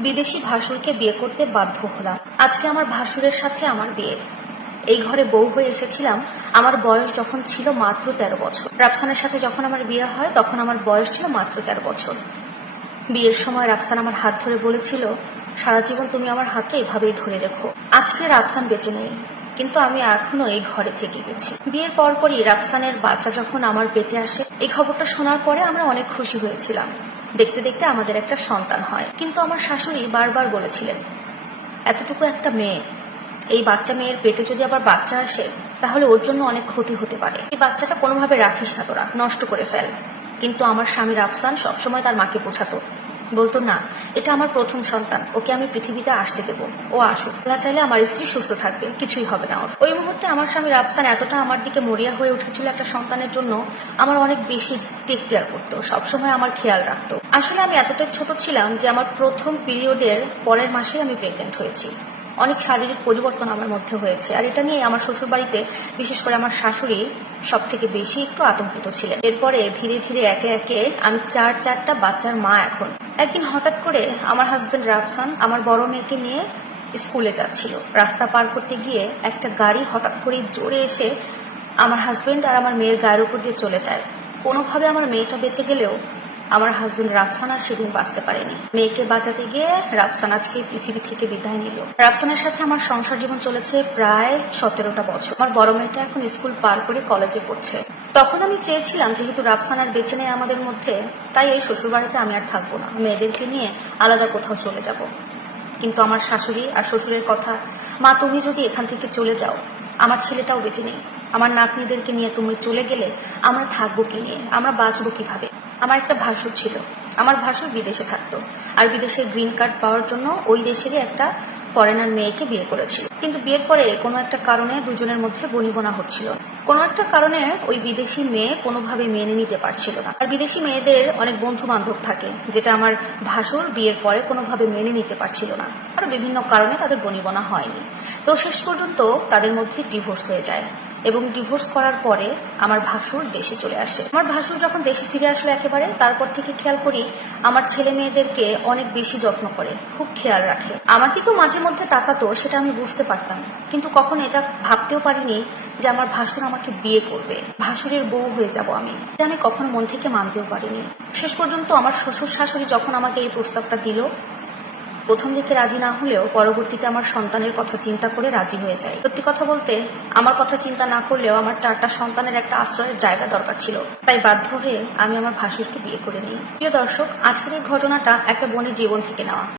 বিদেশি ভাসুরকে বিয়ে করতে বাধ্য হলাম। আজকে আমার ভাসুরের সাথে আমার বিয়ে। এই ঘরে বউ হয়ে এসেছিলাম। আমার বয়স যখন ছিল মাত্র তেরো বছর। রাফসানের সাথে যখন আমার বিয়ে হয়, তখন আমার বয়স ছিল মাত্র তেরো বছর। বিয়ের সময় রাফসান আমার হাত ধরে বলেছিল, সারা জীবন তুমি আমার হাতটা এভাবেই ধরে রেখো। আজকে রাফসান বেঁচে নেই। কিন্তু আমি এখনও এই ঘরে থেকে গেছি। বিয়ের পরপরই রাফসানের বাচ্চা যখন আমার পেটে আসে, এই খবরটা শোনার পরে আমরা অনেক খুশি হয়েছিলাম। দেখতে দেখতে আমাদের একটা সন্তান হয়। কিন্তু আমার শাশুড়ি বারবার বলেছিলেন, এতটুকু একটা মেয়ে, এই বাচ্চা মেয়ের পেটে যদি আবার বাচ্চা আসে, তাহলে ওর জন্য অনেক ক্ষতি হতে পারে। এই বাচ্চাটা কোনোভাবে রাখিস না তোরা, নষ্ট করে ফেল। কিন্তু আমার স্বামী রাফসান সবসময় তার মাকে বোঝাতো। বলতো, না, এটা আমার প্রথম সন্তান, ওকে আমি পৃথিবীতে আসতে দেবো। ও আসুক, না চাইলে আমার স্ত্রী সুস্থ থাকবে, কিছুই হবে না ওর। ওই মুহূর্তে আমার স্বামী রাফসান এতটা আমার দিকে মরিয়া হয়ে উঠেছিল একটা সন্তানের জন্য, আমার অনেক বেশি টেক কেয়ার করতো, সবসময় আমার খেয়াল রাখতো। আসলে আমি এতটাই ছোট ছিলাম যে আমার প্রথম পিরিয়ডের পরের মাসেই আমি প্রেগনেন্ট হয়েছি। অনেক শারীরিক পরিবর্তন আমার মধ্যে হয়েছে আর এটা নিয়ে আমার শ্বশুর বাড়িতে বিশেষ করে আমার শাশুড়ি সব থেকে বেশি একটু আতঙ্কিত ছিলেন। এরপরে ধীরে ধীরে একে একে আমি চার চারটা বাচ্চার মা এখন। একদিন হঠাৎ করে আমার হাজবেন্ড রাফসান আমার বড় মেয়েকে নিয়ে স্কুলে যাচ্ছিল। রাস্তা পার করতে গিয়ে একটা গাড়ি হঠাৎ করে জোরে এসে আমার হাজবেন্ড আর আমার মেয়ের গায়ের উপর দিয়ে চলে যায়। কোনোভাবে আমার মেয়েটা বেঁচে গেলেও আমার হাজবেন্ড রাফসান সেদিন বাঁচতে পারেনি। মেয়েকে বাঁচাতে গিয়ে রাফসান আজকে পৃথিবী থেকে বিদায় নিল। রাফসানের সাথে আমার সংসার জীবন চলেছে প্রায় সতেরোটা বছর। আমার বড় মেয়েটা এখন স্কুল পার করে কলেজে পড়ছে। তখন আমি চেয়েছিলাম, যেহেতু রাফসান আর বেঁচে নেই আমাদের মধ্যে, তাই এই শ্বশুরবাড়িতে আমি আর থাকব না। মেয়েদেরকে নিয়ে আলাদা কোথাও চলে যাব। কিন্তু আমার শাশুড়ি আর শ্বশুরের কথা, মা, তুমি যদি এখান থেকে চলে যাও, আমার ছেলেটাও বেঁচে নেই। আমার নাতনিদেরকে নিয়ে তুমি চলে গেলে আমরা থাকব কি নিয়ে? আমরা বাঁচবো কীভাবে? আমার একটা ভাসুর ছিল। আমার ভাসুর বিদেশে থাকতো। আর বিদেশে গ্রিন কার্ড পাওয়ার জন্য ওই দেশেরই একটা ফরেনার মেয়েকে বিয়ে করেছিল। কিন্তু বিয়ের পরে কোনো একটা কারণে দুজনের মধ্যে বনিবনা হচ্ছিল। কোনো একটা কারণে ওই বিদেশি মেয়ে কোনোভাবে মেনে নিতে পারছিল না। আর বিদেশি মেয়েদের অনেক বন্ধু বান্ধব থাকে, যেটা আমার ভাসুর বিয়ের পরে কোনোভাবে মেনে নিতে পারছিল না। আর বিভিন্ন কারণে তাদের বনিবনা হয়নি। তো শেষ পর্যন্ত তাদের মধ্যে ডিভোর্স হয়ে যায়। এবং ডিভোর্স করার পরে আমার ভাসুর দেশে চলে আসে। আমার ভাসুর যখন দেশে ফিরে আসলো একেবারে, তারপর থেকে খেয়াল করি আমার ছেলে মেয়েদেরকে অনেক বেশি যত্ন করে, খুব খেয়াল রাখে। আমার দিকেও মাঝে মধ্যে তাকাতো, সেটা আমি বুঝতে পারতাম। কিন্তু কখন এটা ভাবতেও পারিনি যে আমার ভাসুর আমাকে বিয়ে করবে। ভাসুরের বউ হয়ে যাব আমি। এটা আমি কখনো মন থেকে মানতেও পারিনি। শেষ পর্যন্ত আমার শ্বশুর শাশুড়ি যখন আমাকে এই প্রস্তাবটা দিল প্রথম দিকে রাজি না হলেও পরবর্তীতে আমার সন্তানের কথা চিন্তা করে রাজি হয়ে যায়। সত্যি কথা বলতে, আমার কথা চিন্তা না করলেও আমার চারটা সন্তানের একটা আশ্রয়ের জায়গা দরকার ছিল। তাই বাধ্য হয়ে আমি আমার ভাসুরকে বিয়ে করে নিই। প্রিয় দর্শক, আজকের এই ঘটনাটা একটা বোনের জীবন থেকে নেওয়া।